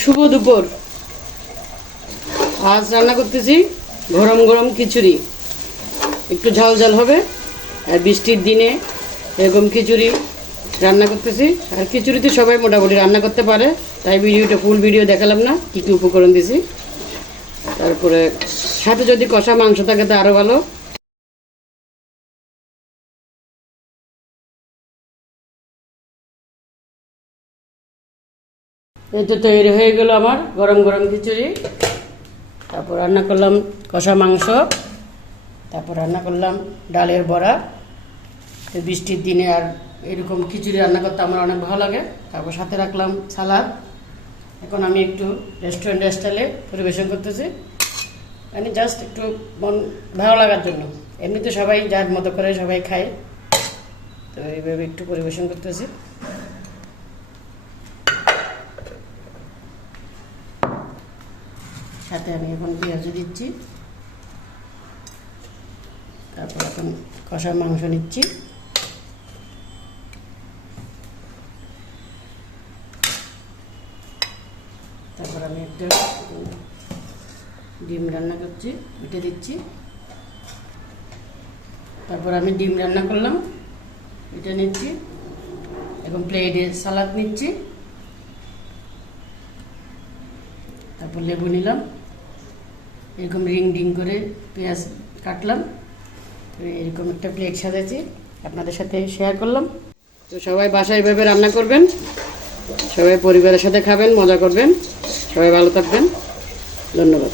শুভ দুপুর। আজ রান্না করতেছি গরম গরম খিচুড়ি। একটু ঝাল ঝাল হবে, আর বৃষ্টির দিনে এরকম খিচুড়ি রান্না করতেছি। আর খিচুড়িতে সবাই মোটামুটি রান্না করতে পারে, তাই ভিডিওটা ফুল ভিডিও দেখালাম না, কী কী উপকরণ দিছি। তারপরে সাথে যদি কষা মাংস থাকে তো আরও ভালো। এই তো তৈরি হয়ে গেল আমার গরম গরম খিচুড়ি। তারপর রান্না করলাম কষা মাংস, তারপর রান্না করলাম ডালের বড়া। তো বৃষ্টির দিনে আর এরকম খিচুড়ি রান্না করতে আমার অনেক ভালো লাগে। তারপর সাথে রাখলাম সালাদ। এখন আমি একটু রেস্টুরেন্ট স্টাইলে পরিবেশন করতেছি, মানে জাস্ট একটু মন ভালো লাগার জন্য। এমনিতে সবাই যার মতো করে সবাই খায়, তো এইভাবে একটু পরিবেশন করতেছি। সাথে আমি এখন পেঁয়াজ দিচ্ছি, তারপর এখন কষা মাংস নিচ্ছি। তারপর আমি একটা ডিম রান্না করছি, এটা দিচ্ছি। তারপর আমি ডিম রান্না করলাম, এটা নিচ্ছি। এখন প্লেটে সালাদ নিচ্ছি, তারপর লেবু নিলাম, এরকম রিং রিং করে পেঁয়াজ কাটলাম। এরকম একটা প্লেট সাজাচ্ছি, আপনাদের সাথে শেয়ার করলাম। তো সবাই বাসায় এভাবে রান্না করবেন, সবাই পরিবারের সাথে খাবেন, মজা করবেন। সবাই ভালো থাকবেন, ধন্যবাদ।